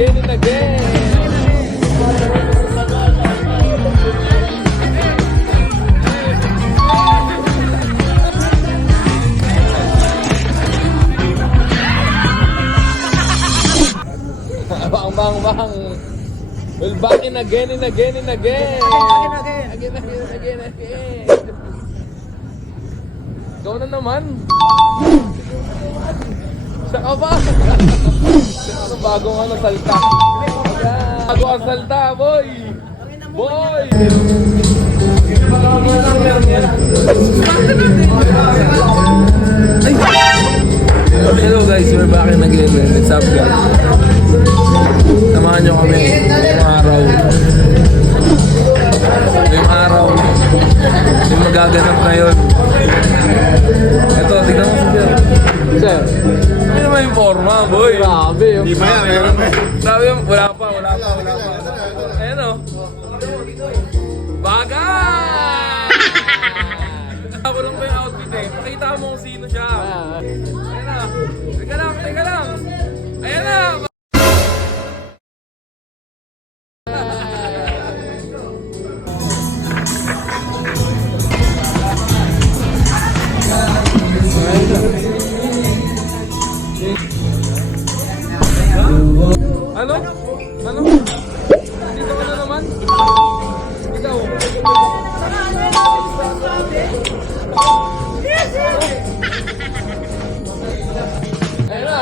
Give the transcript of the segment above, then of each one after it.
again and again. Bang bang bang. Well, back in again and again and again. Again and again. Ikaw na naman. Saka ba? Ano bagong ano salta? Bago ang salta, boy! Boy! Hello guys, we're back in again. What's up guys? Samahan nyo kami ngayong araw. Yung magaganap ngayon. Ito, tignan mo siya. Sir, ano naman yung forma, boy? Grabe yun. Di ba yan? Meron pa. Grabe yun. Wala pa. Ayan o. Bagay! Ako lang pa yung outfit eh. Pakita mo kung sino siya. Ayan na. Teka lang. Ayan na. Ano? Dito ka na naman? Ikaw? Ayun na!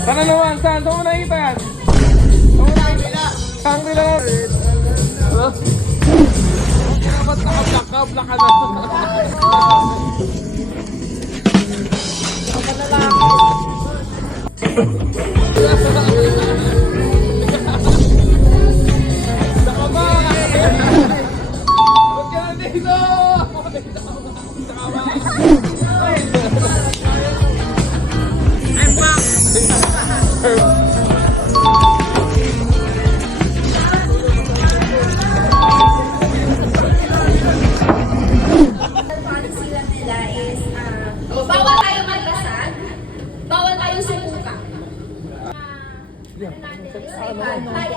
Sana naman? Saan? Saan mo nakita yan? Shangri-La! Hello? Ba't naka-black ka na? Saka ba? Huwag ka na dito! Saka ba? I'm back!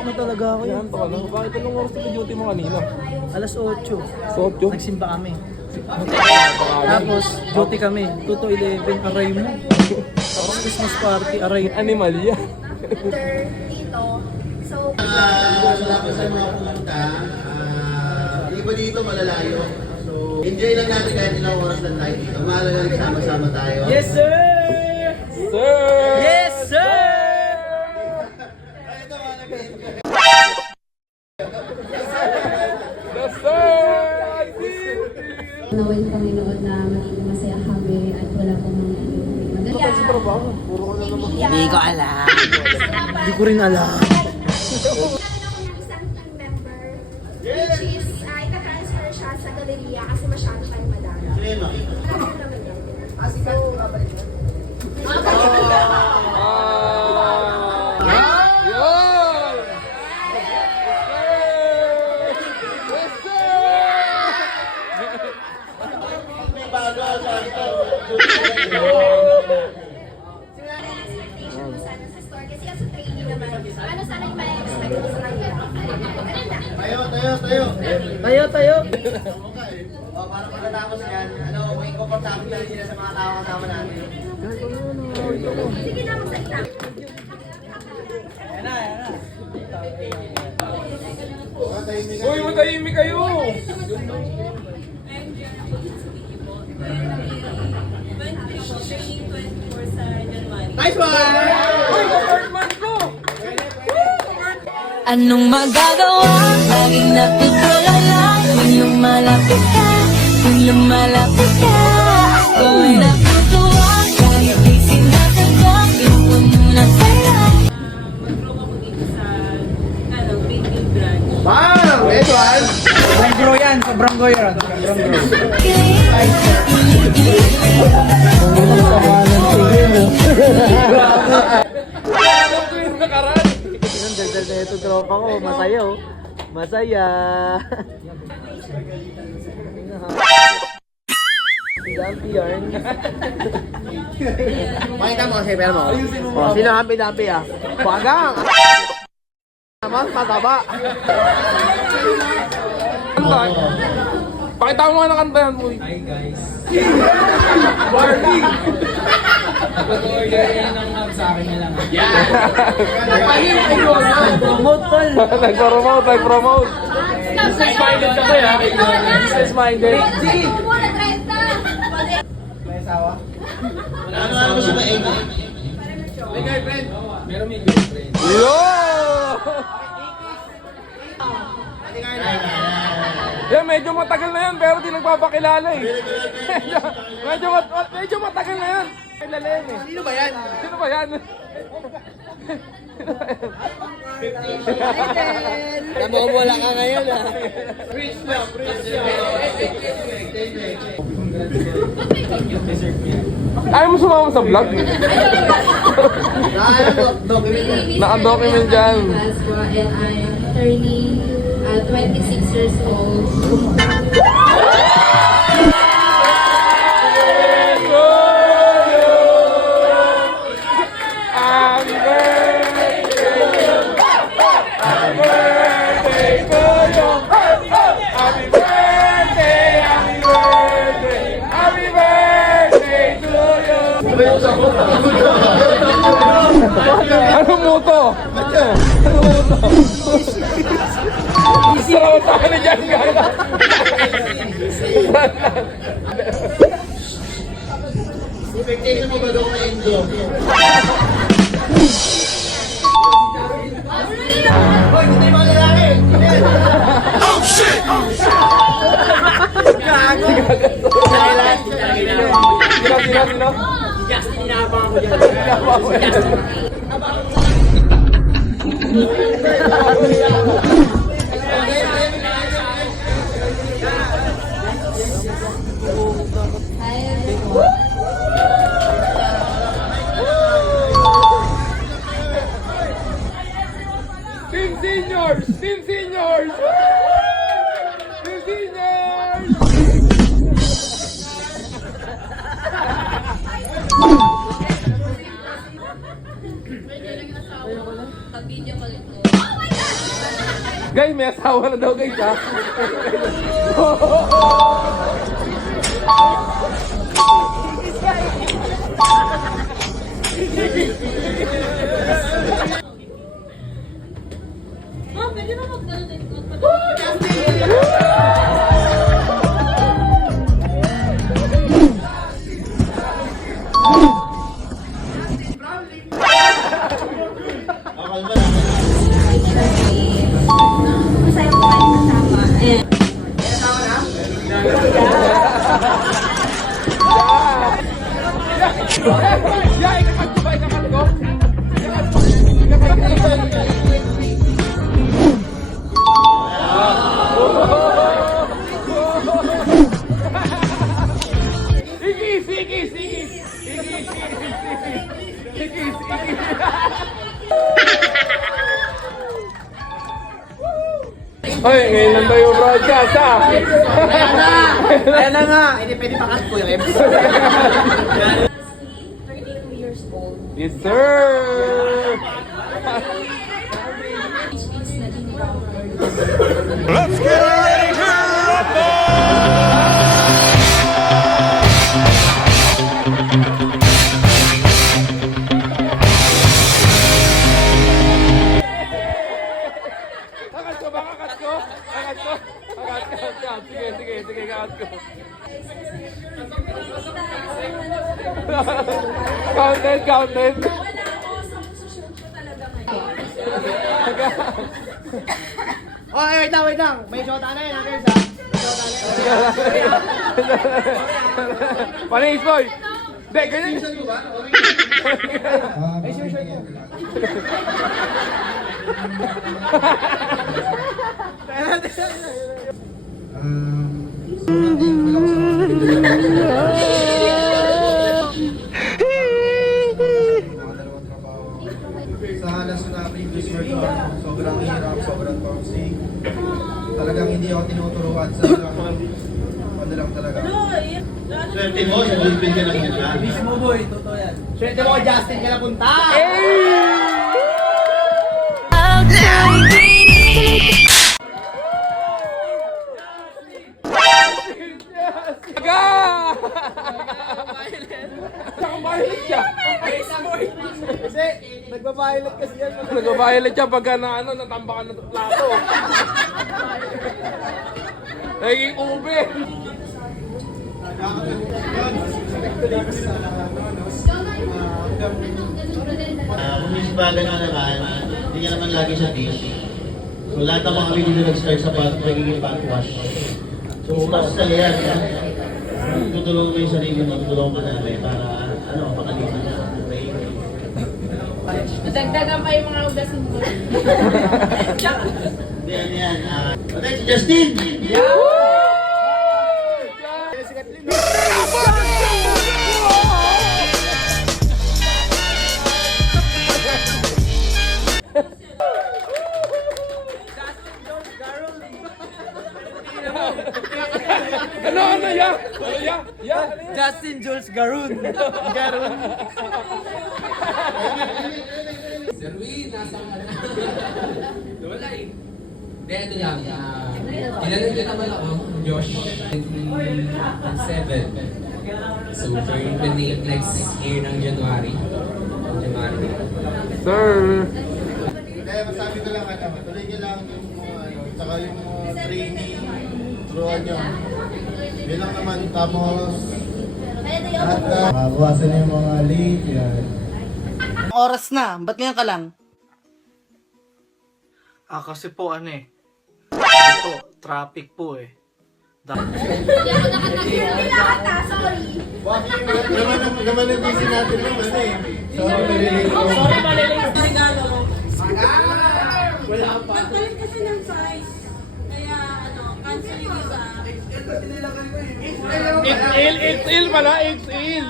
Ano talaga ako yan? Bakit anong oras na duty mo kanina? Alas 8. So, Nagsimba kami. Tapos, duty kami. 2 to 11, aray mo. Tapos Christmas party, aray. Animal yan. Dito. So, Salamat sa mga pumunta. Hindi pa dito malalayo. So, enjoy lang natin kahit ilang oras lang tayo dito. Mahalaga lang sama-sama tayo. Yes, sir! Sir! Yes, sir! Yes, sir! naway ng Panginoon na maging masaya kami at wala pong mga maganda. Hindi ko alam. Hindi ko rin alam. Isang member, which is, ita-transfer siya sa galeria kasi masyado tayong madami. Expectation mo sana sa store kasi as a trainee naman, ano sana yung ma-expect mo sa kanya? Maganda. Tayo. Para pagkatapos yan, maging komportable lang sila sa mga tao kasama natin. Sige na, magsalita. Uy, matahimik kayo! Nice one! Uy, ka-birthman ko! Anong magagawa? Laging natutulala. Kung lumalapit ka, ako'y natutuwa. Kahit di sinasagot, gusto mo na sa'yo. Mag-grow ako dito sa Greenfield branch. Wow! Nice one! Sobrang grow yan. Sobrang grow yan. Ano ko yung nakaraan? Yung daldal na ito tropa ko. Masaya oh. Masaya. Dumpy yarn. Pakita mo kasi pera mo. Oh, sino hampi-dampi ah? Bagang! Mas mataba. Kanta. Pakita mo nga ng kantahan mo. Hi guys. Warning! Yan ang sa akin na lang. Promote tol. Nag-promote. Business-minded ka ba ya? Business-minded. May asawa? Ano siya maingay? Meron may girlfriend. Yo! Yan, medyo matagal na yan, pero di nagpapakilala eh. medyo matagal na yan. Kilala yan eh. Sino ba yan? Sino ba yan? Namumula ka ngayon ah. Ayaw mo sumama sa vlog? Naka-document dyan. Vasco, and I'm turning 26 years old. Happy birthday to you. Happy birthday to you. Happy birthday, happy birthday, happy birthday to you. Anong moto? Anong moto? Sarap sa akin dyan, gana. Expectation mo ba doon kay Enzo? Hoy, hindi mga lalaki! Sino? Justin, inaabang ako dyan. Team Seniors! Team Seniors! Team Seniors! Guys, may asawa na daw guys ha. Ma'am, pwede na magdala din. Masaya po kayo kasama. And Yeah, ikakat ko ba? Ikakat ko? Ikis! Ikis! Ikis! Ikis! Ikis! Ay, ngayon lang tayo broadcast ha! Ayan na nga. Hindi pwede pakat ko yung 32 years old. Yes, sir! Kakat ko ba? Kakat ko? Kakat ko? Kakat ko? Sige, sige, sige, kakat ko. Counted, counted. Oh, wait lang. May shota na yun, guys ha. May shota na yun. Panis, boy! Hindi, ganyan. May short mo. Sa halas na previous workout, sobrang hirap, sobrang toxic. Talagang hindi ako tinuturuan sa ano lang talaga. Swerte mo, sa bullpen ka lang nila. Mismo boy, totoo yan. Swerte mo, Justin, ka na punta! Aga! Naka-violet siya. Kasi, nagbabaylat kasi yan. Nag-violet siya pagka na ano, natambakan ng plato. Naging ube. Kung may sibagan na naman, hindi ka naman lagi sa dish. So lahat ng mga kami dito nag-start sa pagiging backwash. So tapos talaga yan. Tutulungan mo yung sarili mo, tutulungan ka namin para makalimutan na. Okay? Dagdagan pa yung mga ugasin mo. Hindi, ano yan. Okay, si Justin! Ano, ya? Ya? Justin Jules Garun. Garun. Ito lang, ilan din naman ako, Josh, 7. So, turning the name next year ng January. Sir. Kaya masabi ko lang, tuloy nyo lang yung tsaka yung training, turuan nyo. Yun lang naman, tapos bawasan na yung mga late, yan. Oras na, ba't ngayon ka lang? Kasi po ito, traffic po eh. Hindi ako nakatagyan lahat sorry. Naman ang busy natin naman eh. Sorry, malilate ko. Wala pa. Nagpalit kasi ng size. Kaya cancel yung isa. XL pala, XL.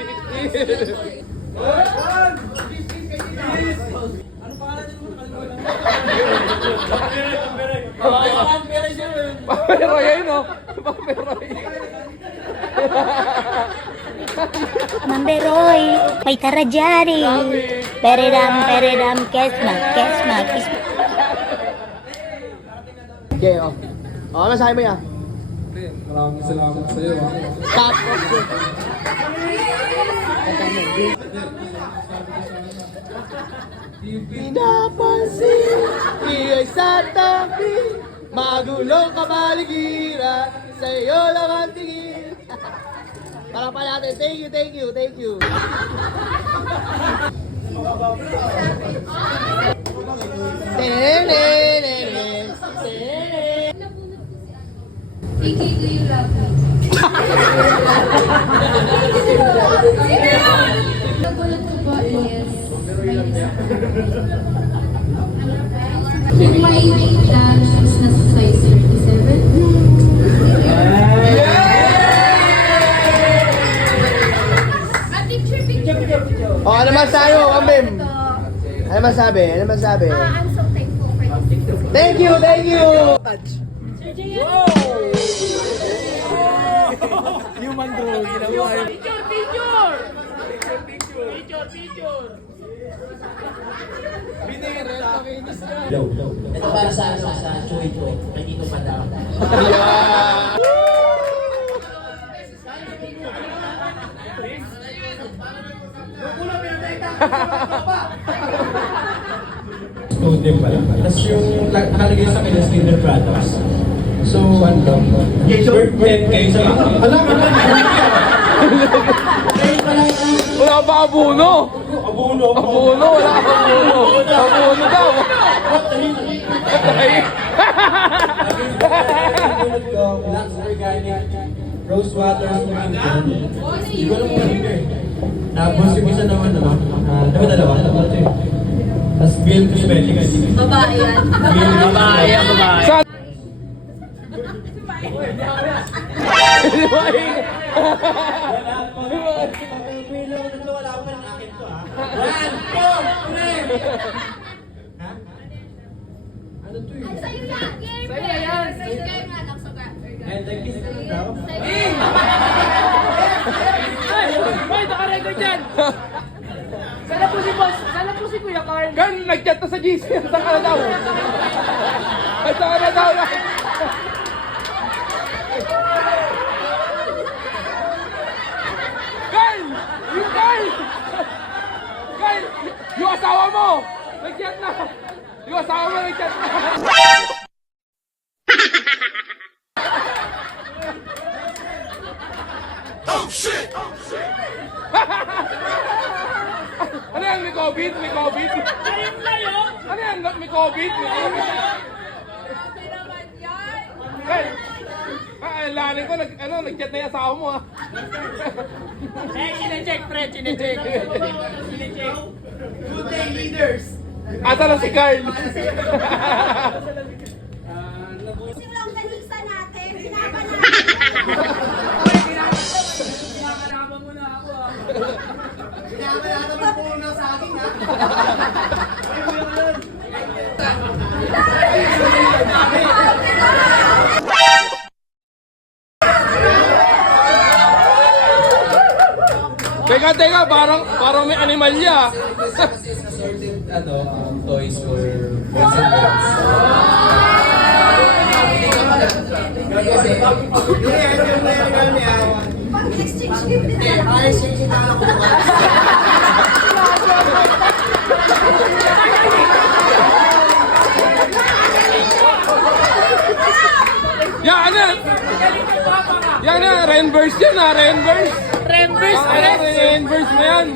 Paperoy yun, no? Paperoy. Mamberoy, may tarajari. Peredam, kesma, kisma. Okay, oh. Oh, masahe mo yan. Maraming salamat sa iyo. Top of the... Pinapansin, iya'y sa tabi, magulong kapaligiran, sa iyo lang ang tingin. Para pa natin, thank you. Vicky, do you love me? Nagulot ko po is kung may shoes na size 37. Picture. Oh, ano masabi mo, Mambim? Ano masabi? I'm so thankful for this. Thank you! Human draw, ginawa yun. Ito para sa Choy ko, kay Tito Padang. Student pala. Tapos yung nakalagay sa akin na Slender Products. So, birthday kayo sa alam mo na. Wala pa abuno. Abuno. Wala pa abuno. Abuno daw. Lux Organic Rose Water Swimming Pool. Hindi ko alam kung ano yun. Tapos yung isa naman dalawa. Tapos Bill Cosmetics. Babae yan. Babae. Saan? Sa'yo yan! Game! Sa'yo yan! ako. Hoy, naka-record yan! Sana po si boss, sana po si Kuya Carl. Gan, nag-chat na sa GC. Saan ka na daw? Ay, saan ka na daw? Carl! Yung Carl! Carl! Yung asawa mo! Nag-chat na! Yung asawa mo nag-chat na! Ano yan? May COVID? May COVID? Ano yan? May COVID? May COVID? Hey! Lahanin ko, nag-chat na yung asawa mo ha. Chine-check, pre, chine-check. Good day, leaders! Asa na si Carl? Silang kanisa natin, pinapanat. Kinakalaban mo na ako ah. Pinapalata mo po na sa akin, ha? Teka, parang may animalya. Assorted, toys for boys and girls. Pag-exchange gift din na. Yan, ano yan? Yan na, Rainburst yan ha, Rainburst. Reimburse, pre. Rainburst na yan.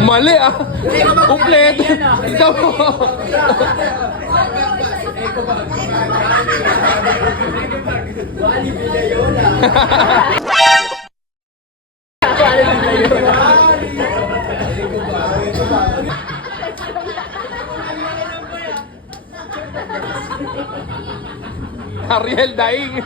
Mali ah. Uplet. Ito mo. Ariel dying.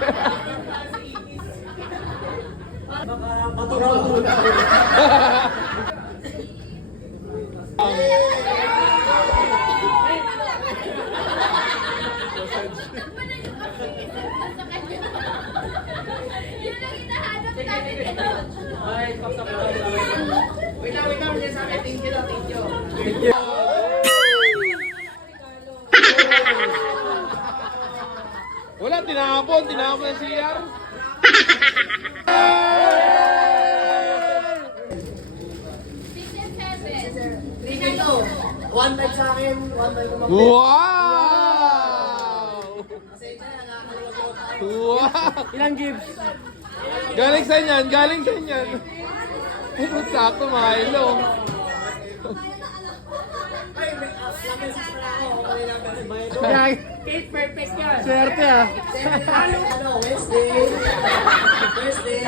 Yun ang hinahanap namin ito. Wala, tinapon ng CR. One time sa akin, one time kumapit. Wow! Wow! Ilang gifts? Galing sa inyan, galing sa inyan. Ay, sakto, Milo. Kate, perfect yan. Swerte ah. Wednesday, Thursday,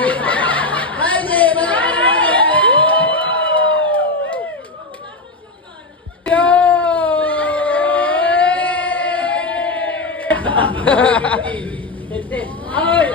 Friday, Ay!